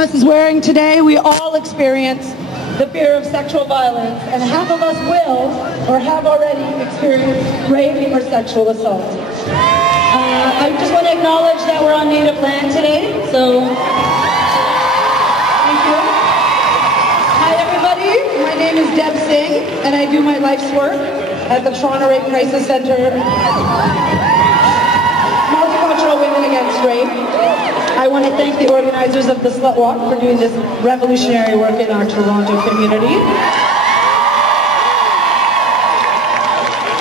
us is wearing today, we all experience the fear of sexual violence, and half of us will or have already experienced rape or sexual assault. I just want to acknowledge that we're on native land today, so thank you. Hi everybody, my name is Deb Singh, and I do my life's work at the Toronto Rape Crisis Centre, Multicultural Women Against Rape. I want to thank the organizers of the Slut Walk for doing this revolutionary work in our Toronto community.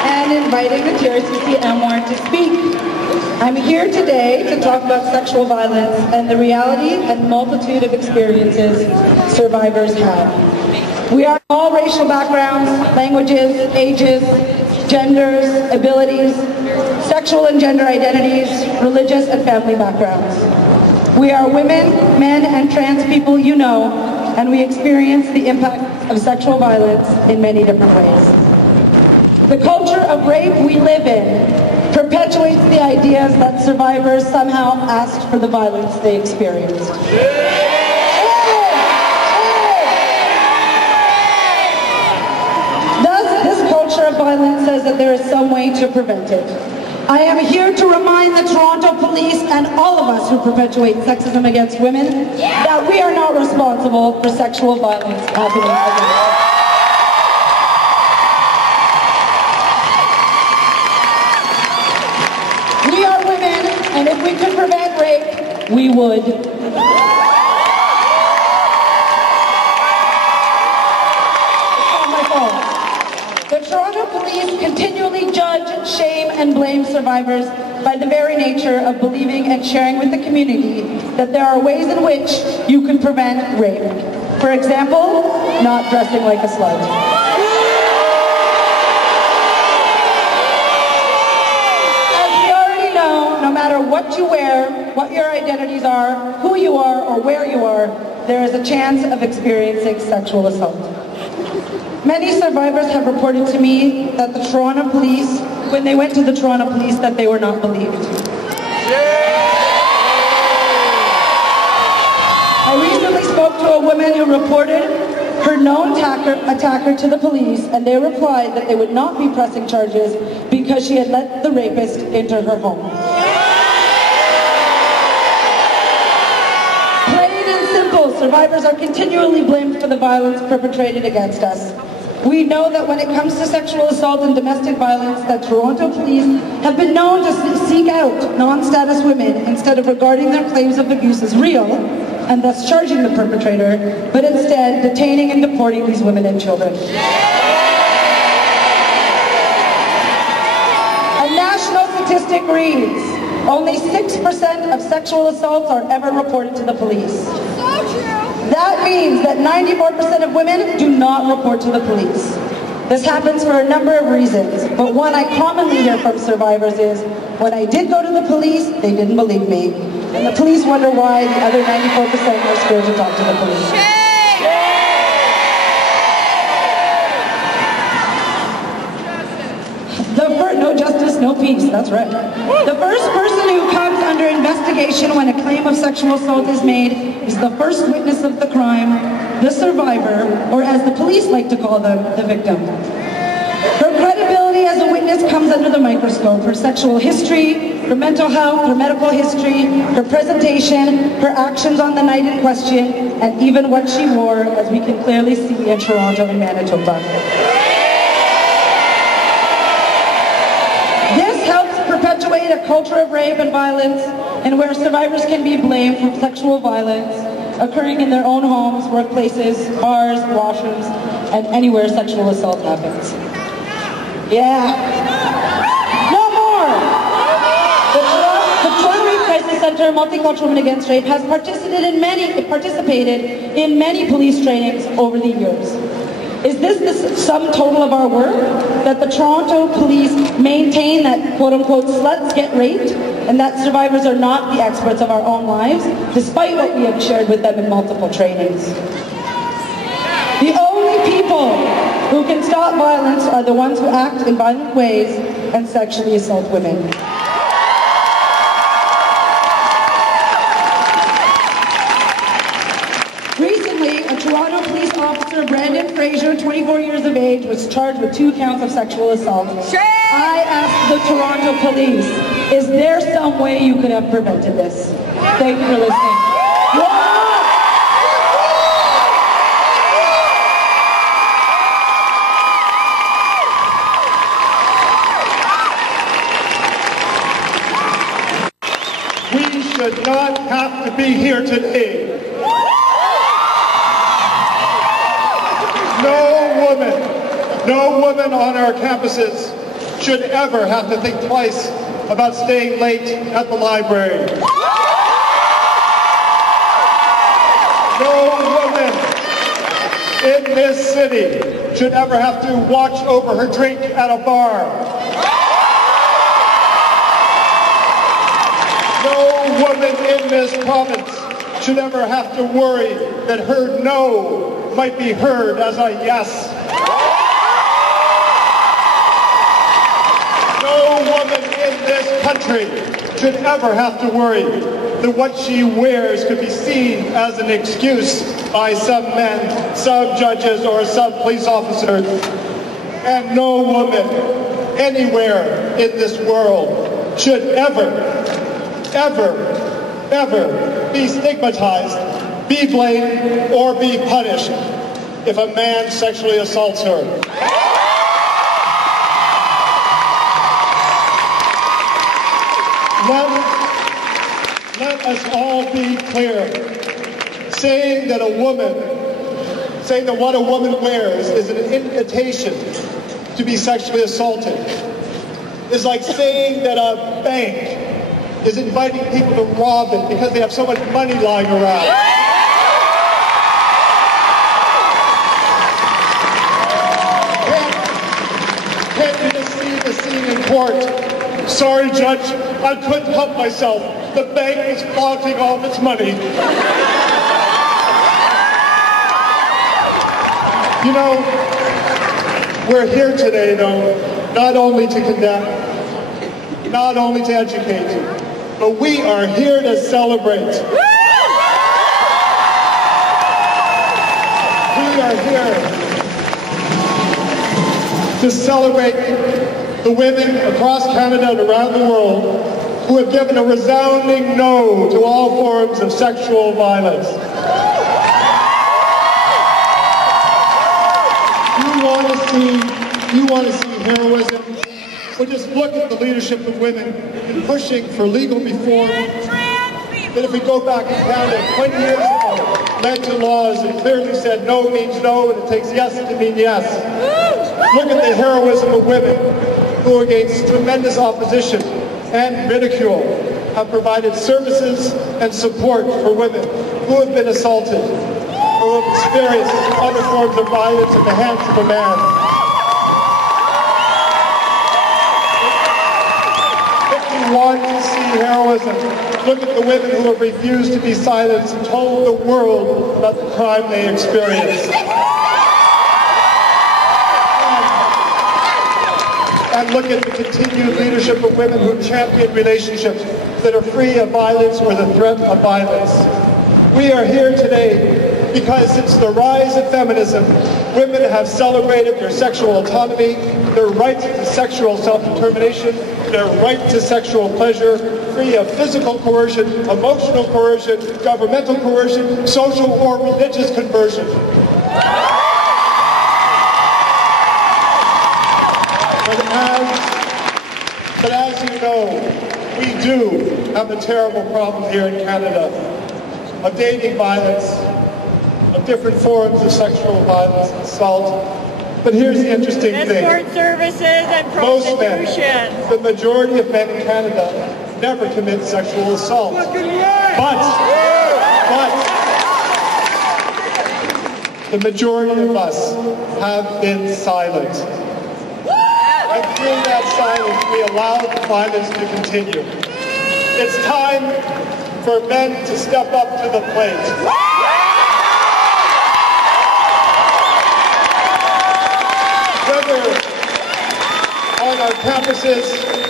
And inviting the TRCC Amwar to speak. I'm here today to talk about sexual violence and the reality and multitude of experiences survivors have. We are all racial backgrounds, languages, ages, genders, abilities, sexual and gender identities, religious and family backgrounds. We are women, men, and trans people you know, and we experience the impact of sexual violence in many different ways. The culture of rape we live in perpetuates the ideas that survivors somehow asked for the violence they experienced. Thus, this culture of violence says that there is some way to prevent it. I am here to remind the Toronto Police and all of us who perpetuate sexism against women that we are not responsible for sexual violence happening against us. We are women, and if we could prevent rape, we would. The Toronto Police continually judge, shame, and blame survivors by the very nature of believing and sharing with the community that there are ways in which you can prevent rape. For example, not dressing like a slut. As we already know, no matter what you wear, what your identities are, who you are, or where you are, there is a chance of experiencing sexual assault. Many survivors have reported to me that the Toronto Police, when they went to the Toronto Police, that they were not believed. I recently spoke to a woman who reported her known attacker to the police, and they replied that they would not be pressing charges because she had let the rapist into her home. Plain and simple, survivors are continually blamed for the violence perpetrated against us. We know that when it comes to sexual assault and domestic violence, that Toronto Police have been known to seek out non-status women instead of regarding their claims of abuse as real, and thus charging the perpetrator, but instead detaining and deporting these women and children. A national statistic reads, only 6% of sexual assaults are ever reported to the police. That means that 94% of women do not report to the police. This happens for a number of reasons, but one I commonly hear from survivors is, when I did go to the police, they didn't believe me. And the police wonder why the other 94% are scared to talk to the police. No justice, no peace, that's right. The first person who comes under investigation when a claim of sexual assault is made is the first witness of the crime, the survivor, or as the police like to call them, the victim. Her credibility as a witness comes under the microscope. Her sexual history, her mental health, her medical history, her presentation, her actions on the night in question, and even what she wore, as we can clearly see in Toronto and Manitoba. Perpetuate a culture of rape and violence, and where survivors can be blamed for sexual violence occurring in their own homes, workplaces, bars, washrooms, and anywhere sexual assault happens. Yeah. No more! The Toronto Rape Crisis Centre, Multicultural Women Against Rape, has participated in many police trainings over the years. Is this the sum total of our work? That the Toronto Police maintain that quote-unquote sluts get raped and that survivors are not the experts of our own lives, despite what we have shared with them in multiple trainings. The only people who can stop violence are the ones who act in violent ways and sexually assault women. Frazier, 24 years of age, was charged with 2 counts of sexual assault. I asked the Toronto police, is there some way you could have prevented this? Thank you for listening. We should not have to be here today. No woman on our campuses should ever have to think twice about staying late at the library. No woman in this city should ever have to watch over her drink at a bar. No woman in this province should ever have to worry that her no might be heard as a yes. No woman in this country should ever have to worry that what she wears could be seen as an excuse by some men, some judges, or some police officers. And no woman anywhere in this world should ever be stigmatized, be blamed, or be punished if a man sexually assaults her. Let us all be clear. Saying that what a woman wears is an invitation to be sexually assaulted is like saying that a bank is inviting people to rob it because they have so much money lying around. Can't you just see the scene in court? Sorry, Judge, I couldn't help myself. The bank is flaunting all of its money. You know, we're here today, though, not only to condemn, not only to educate, but we are here to celebrate. We are here to celebrate the women across Canada and around the world who have given a resounding no to all forms of sexual violence. You want to see heroism? Well, just look at the leadership of women in pushing for legal reform that, if we go back in Canada 20 years ago, led to laws that clearly said no means no and it takes yes to mean yes. Look at the heroism of women who, against tremendous opposition and ridicule, have provided services and support for women who have been assaulted, who have experienced other forms of violence at the hands of a man. If you want to see heroism, look at the women who have refused to be silenced and told the world about the crime they experienced. And look at the continued leadership of women who champion relationships that are free of violence or the threat of violence. We are here today because since the rise of feminism, women have celebrated their sexual autonomy, their right to sexual self-determination, their right to sexual pleasure, free of physical coercion, emotional coercion, governmental coercion, social or religious conversion. But as you know, we do have a terrible problem here in Canada of dating violence, of different forms of sexual violence and assault. But here's the interesting thing. Escort services and Most men, prostitution. the majority of men in Canada, never commit sexual assault. But the majority of us have been silent. And through that silence, we allow the violence to continue. It's time for men to step up to the plate. Whether on our campuses,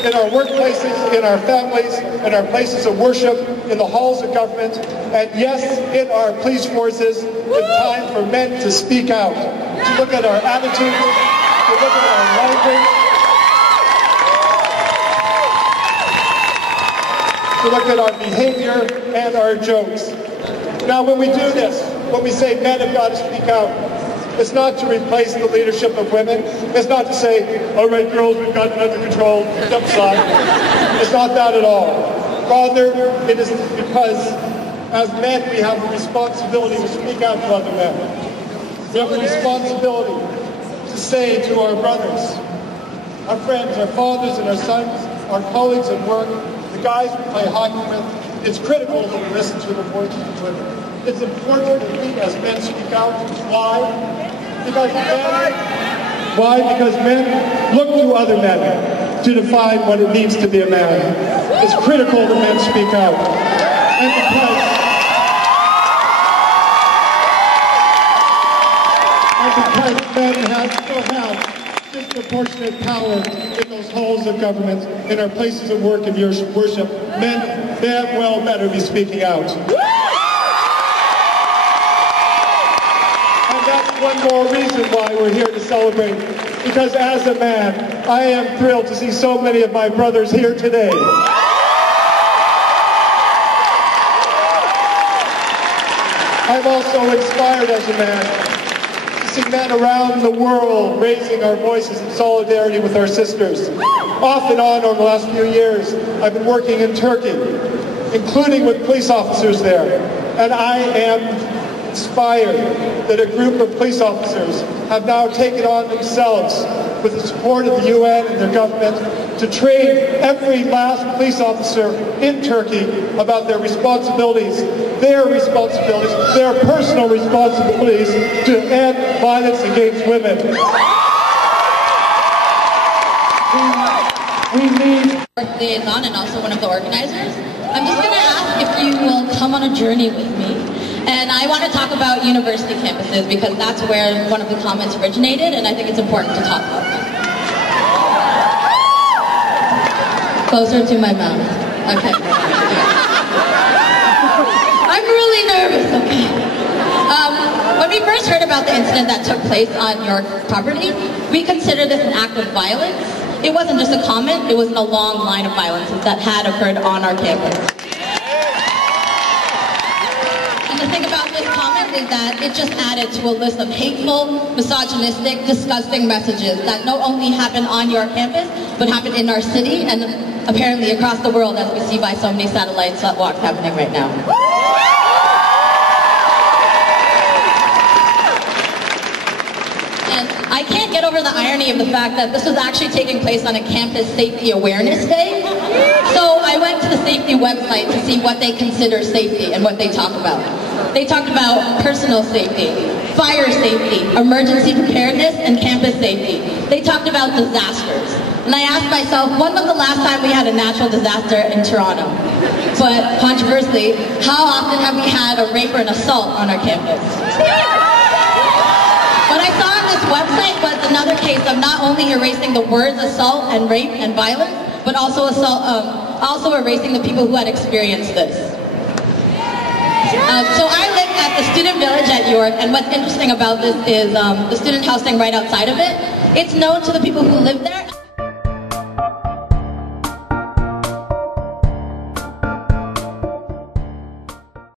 in our workplaces, in our families, in our places of worship, in the halls of government, and yes, in our police forces, it's time for men to speak out, to look at our attitudes, to look at our language, to look at our behavior and our jokes. Now, when we do this, when we say men have got to speak out, it's not to replace the leadership of women. It's not to say, all right, girls, we've got it under control, step aside. It's not that at all. Rather, it is because as men, we have a responsibility to speak out to other men. We have a responsibility to say to our brothers, our friends, our fathers and our sons, our colleagues at work, the guys we play hockey with, it's critical that we listen to the voices of women. It's important that we as men speak out. Why? Because men look to other men to define what it means to be a man. It's critical that men speak out. And because men still have disproportionate power in those halls of government, in our places of work and worship, men damn well better be speaking out. That's one more reason why we're here to celebrate. Because as a man, I am thrilled to see so many of my brothers here today. I'm also inspired as a man to see men around the world raising our voices in solidarity with our sisters. Off and on over the last few years, I've been working in Turkey, including with police officers there. And I am inspired that a group of police officers have now taken on themselves, with the support of the UN and their government, to train every last police officer in Turkey about their responsibilities, their personal responsibilities to end violence against women. We need liaison and also one of the organizers. I'm just going to ask if you will come on a journey with me. And I want to talk about university campuses because that's where one of the comments originated, and I think it's important to talk about them. Closer to my mouth. Okay. I'm really nervous, okay. When we first heard about the incident that took place on York property, we considered this an act of violence. It wasn't just a comment, it was a long line of violences that had occurred on our campus. The thing about this comment is that it just added to a list of hateful, misogynistic, disgusting messages that not only happen on your campus, but happen in our city and apparently across the world, as we see by so many satellite slut walks happening right now. And I can't get over the irony of the fact that this was actually taking place on a campus safety awareness day. So I went to the safety website to see what they consider safety and what they talk about. They talked about personal safety, fire safety, emergency preparedness, and campus safety. They talked about disasters. And I asked myself, when was the last time we had a natural disaster in Toronto? But controversially, how often have we had a rape or an assault on our campus? What I saw on this website was another case of not only erasing the words assault and rape and violence, but also erasing the people who had experienced this. So I live at the student village at York, and what's interesting about this is the student housing right outside of it. It's known to the people who live there.